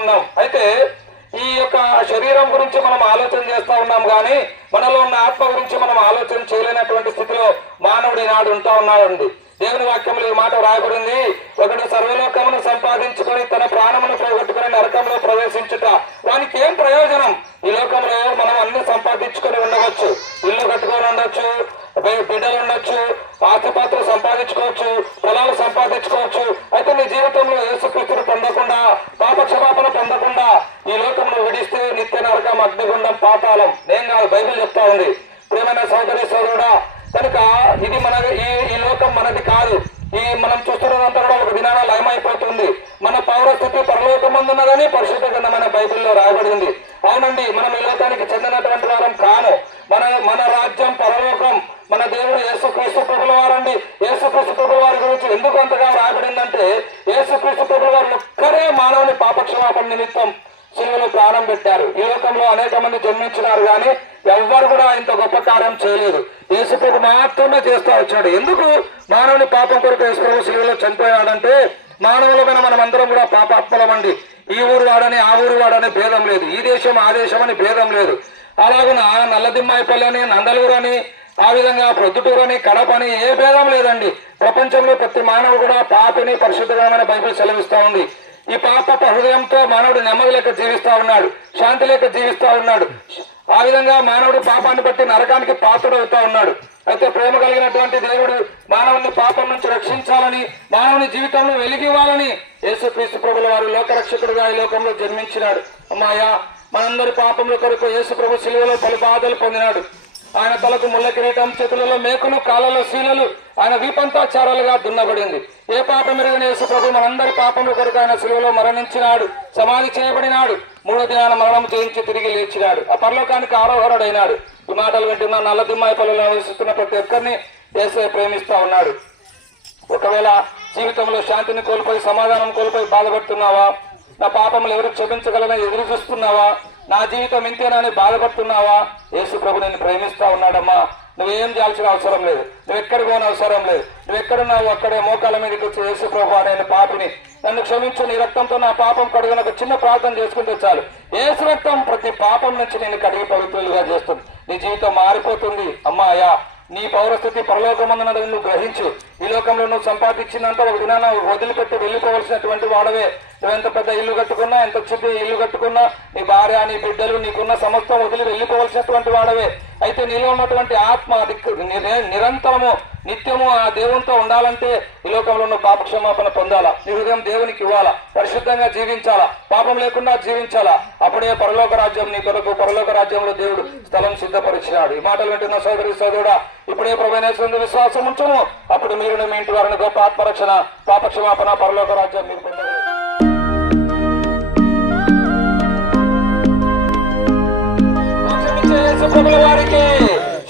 ఉన్నాం అయితే ఈ యొక్క శరీరం గురించి మనం ఆలోచన చేస్తూ ఉన్నాం కానీ మనలో ఉన్న ఆత్మ గురించి మనం ఆలోచన చేయలేనటువంటి స్థితిలో మానవుడు ఈనాడు ఉంటా ఉన్నాడండి. దేవుని వాక్యంలో ఈ మాట రాయబడింది ఒకడు సర్వలోకమును సంపాదించుకొని తన ప్రాణమును పోగొట్టుకుని నరకంలో ప్రవేశించుట. వానికి ఏం ప్రయోజనం? ఈ లోకంలో మనం అన్ని సంపాదించుకొని ఉండవచ్చు. ఇల్లు కట్టుకొని ఉండొచ్చు బిడ్డలు ఉండొచ్చు ఆస్తిపాత్రలు సంపాదించుకోవచ్చు పొలాలు సంపాదించుకోవచ్చు అయితే నీ జీవితంలో యేసుక్రీస్తుని పొందకుండా పాప క్షమాపణ పొందకుండా ఈ విడిస్తే నిత్య నరకం అగ్నిగుండం పాతాలం నేను కాదు బైబిల్ చెప్తా ఉంది. ప్రేమైన సోదరి సోదరుడా కనుక ఇది మన ఈ ఈ లోకం మనది కాదు. ఈ మనం చూస్తున్నదంతా కూడా ఒక దినాన లయమైపోతుంది. మన పౌరస్థితి పరలోకమందున్నదని పరిశుద్ధ గ్రంథమైన బైబిల్లో రాయబడింది. అవునండి మనం ఈ లోకానికి చెందినటువంటి వారం కాను మన మన రాజ్యం పరలోకం. మన దేవుడు యేసుక్రీస్తు ప్రభుల వారండి యేసుక్రీస్తు ప్రభుల వారి గురించి ఎందుకు అంతగా రాయబడిందంటే యేసుక్రీస్తు ప్రభుల వారు ఒక్కరే మానవుని పాపక్షమాపణ నిమిత్తం శిలువలో ప్రాణం పెట్టారు. ఈ లోకంలో అనేక మంది జన్మించినారు కానీ ఎవ్వరు కూడా ఇంత గొప్ప కార్యం చేయలేదు. యేసుప్రభు మాత్రమే చేస్తూ వచ్చాడు. ఎందుకు? మానవుని పాపం కొరకు యేసుప్రభు శిలువలో చనిపోయాడంటే మానవులమైన మనం అందరం కూడా పాపాత్మలమండి ఈ ఊరు వాడని ఆ ఊరు వాడని భేదం లేదు. ఈ దేశం ఆ దేశం అని భేదం లేదు. అలాగున నల్లదిమ్మాయిపల్లి అని నందలూరు అని ఆ విధంగా ప్రొద్దుటూరు అని కడప అని ఏ భేదం లేదండి. ప్రపంచంలో ప్రతి మానవుడు కూడా పాపిని పరిశుద్ధమైన బైబిల్ సెలవిస్తూ ఉంది. ఈ పాప హృదయంతో మానవుడు నెమ్మది లేక జీవిస్తా ఉన్నాడు శాంతి లేక జీవిస్తా ఉన్నాడు. ఆ విధంగా మానవుడు పాపాన్ని బట్టి నరకానికి పాత్రుడవుతా ఉన్నాడు. అయితే ప్రేమ కలిగినటువంటి దేవుడు మానవుని పాపం నుంచి రక్షించాలని మానవుని జీవితంలో వెలిగివ్వాలని యేసుక్రీస్తు ప్రభుల వారు లోకరక్షకుడుగా ఈ లోకంలో జన్మించినాడు. అమ్మాయ మనందరి పాపముల కొరకు యేసు ప్రభు శిలువలో పలు బాధలు పొందినాడు. ఆయన తలకు ముళ్ళ కిరీటం చేతులలో మేకులు కాళ్ళలో శీలలు ఆయన విపంతాచారాలుగా దున్నబడింది. ఏ పాపం ఎరగని యేసు ప్రభు మనందరి పాపముల కొరకు ఆయన శిలువలో మరణించినాడు. సమాధి చేయబడినాడు. మూడో దినాన మరణం చేయించి తిరిగి లేచినాడు. ఆ పరలోకానికి ఆరోహరుడైనాడు. ఈ మాటలు వింటున్న నల్లదిమ్మాయి పల్లెలు నివసిస్తున్న ప్రతి ఒక్కరిని యేసే ప్రేమిస్తా ఉన్నాడు. ఒకవేళ జీవితంలో శాంతిని కోల్పోయి సమాధానం కోల్పోయి బాధపడుతున్నావా? నా పాపములు ఎవరు క్షమించగలనని ఎదురు చూస్తున్నావా? నా జీవితం ఇంతేనని బాధపడుతున్నావా? యేసు ప్రభు నేను ప్రేమిస్తా ఉన్నాడమ్మా. నువ్వేం చేయాల్సిన అవసరం లేదు. నువ్వు ఎక్కడికి పోని అవసరం లేదు. నువ్వు ఎక్కడున్నావు అక్కడే మోకాల మీదకి వచ్చి యేసు ప్రభు నేను పాపిని. నన్ను క్షమించు నీ రక్తంతో నా పాపం కడుగున ఒక చిన్న ప్రార్థన చేసుకుంటే చాలు. యేసు రక్తం ప్రతి పాపం నుంచి నేను కడిగి పవిత్రులుగా చేస్తుంది. నీ జీవితం మారిపోతుంది. అమ్మాయా నీ పౌరస్థితి పరలోకమందున నువ్వు గ్రహించు. ఈ లోకంలో నువ్వు సంపాదించినంత ఒక దినాన వదిలిపెట్టి వెళ్ళిపోవలసినటువంటి వాడవే. ఎంత పెద్ద ఇల్లు కట్టుకున్నా ఎంత చిన్న ఇల్లు కట్టుకున్నా నీ భార్య నీ బిడ్డలు నీకున్న సమస్తం వదిలి వెళ్ళిపోవలసినటువంటి వాడవే. అయితే నీలో ఉన్నటువంటి ఆత్మ నిరంతరము నిత్యము ఆ దేవునితో ఉండాలంటే ఈ లోకంలో ఉన్న పాప క్షమాపణ పొందాలా? నీ హృదయం దేవునికి ఇవ్వాలా? పరిశుద్ధంగా జీవించాలా? పాపం లేకుండా జీవించాలా? అప్పుడే పరలోక రాజ్యం నీ కొరకు పరలోక రాజ్యంలో దేవుడు స్థలం సిద్ధపరిచినాడు. ఈ మాటలు వింటున్న సోదరి సోదరుడా ఇప్పుడే ప్రభైన విశ్వాసం ఉంచము. అప్పుడు మీరు మీ ఇంటి వారిని గొప్ప ఆత్మరక్షణ పాప క్షమాపణ పరలోక రాజ్యం మీరు పొందగలరు యేసు ప్రభుల వారికి